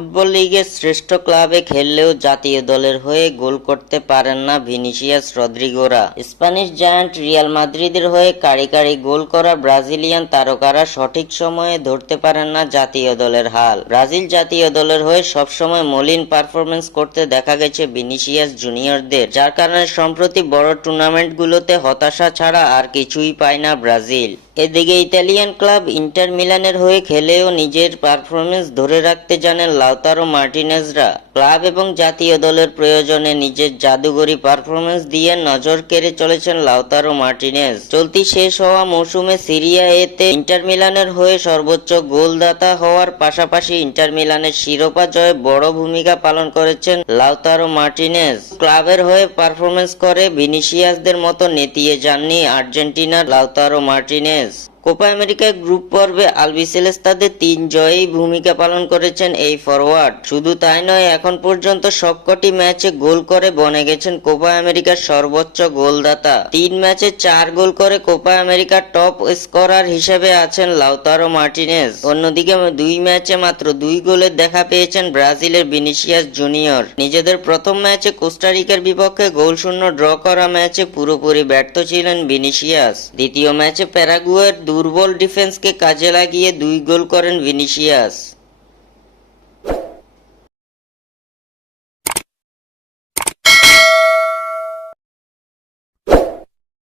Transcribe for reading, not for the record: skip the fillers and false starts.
Football লিগের শ্রেষ্ঠ ক্লাবে খেললেও জাতীয় দলের হয়ে গোল করতে পারেন না ভিনিসিয়াস রদ্রিগোরা। স্প্যানিশ জায়ান্ট রিয়াল মাদ্রিদের হয়ে কারি কারি গোল করা ব্রাজিলিয়ান তারকারা সঠিক সময়ে ধরতে পারেন না জাতীয় দলের হাল। ব্রাজিল জাতীয় দলের হয়ে সবসময় মলিন পারফরমেন্স করতে দেখা গেছে ভিনিসিয়াস জুনিয়রদের, যার কারণে সম্প্রতি বড় টুর্নামেন্টগুলোতে হতাশা ছাড়া আর কিছুই পায় না ব্রাজিল। এদিকে ইতালিয়ান ক্লাব ইন্টার মিলানের হয়ে খেলেও নিজের পারফরমেন্স ধরে রাখতে জানেন লাউতারো মার্টিনেজরা। ক্লাব এবং জাতীয় দলের প্রয়োজনে নিজের জাদুঘরি পারফরমেন্স দিয়ে নজর কেড়ে চলেছেন লাউতারো মার্টিনেজ। চলতি শেষ হওয়া মৌসুমে সিরিয়া এতে ইন্টার মিলানের হয়ে সর্বোচ্চ গোলদাতা হওয়ার পাশাপাশি ইন্টার মিলানের শিরোপা জয়ে বড় ভূমিকা পালন করেছেন লাউতারো মার্টিনেজ। ক্লাবের হয়ে পারফরমেন্স করে ভিনিসিয়াসদের মতো নেতিয়ে যাননি আর্জেন্টিনার লাউতারো মার্টিনেজ। কোপা আমেরিকার গ্রুপ পর্বে আলবিসেলেস্তাদের 3 জয়েই ভূমিকা পালন করেছেন এই ফরওয়ার্ড। শুধু তাই নয়, এখন পর্যন্ত সবকটি ম্যাচে গোল করে বনে গেছেন কোপা আমেরিকার সর্বোচ্চ গোলদাতা। 3 ম্যাচে 4 গোল করে কোপা আমেরিকার টপ স্কোরার হিসেবে আছেন লাউতারো মার্টিনেজ। অন্যদিকে 2 ম্যাচে মাত্র 2 গোলের দেখা পেয়েছেন ব্রাজিলের ভিনিসিয়াস জুনিয়র। নিজেদের প্রথম ম্যাচে কোস্টারিকার বিপক্ষে গোলশূন্য ড্র করা ম্যাচে পুরোপুরি ব্যর্থ ছিলেন ভিনিসিয়াস। দ্বিতীয় ম্যাচে প্যারাগুয়ের দুর্বল ডিফেন্সকে কাজে লাগিয়ে 2 গোল করেন ভিনিসিয়াস।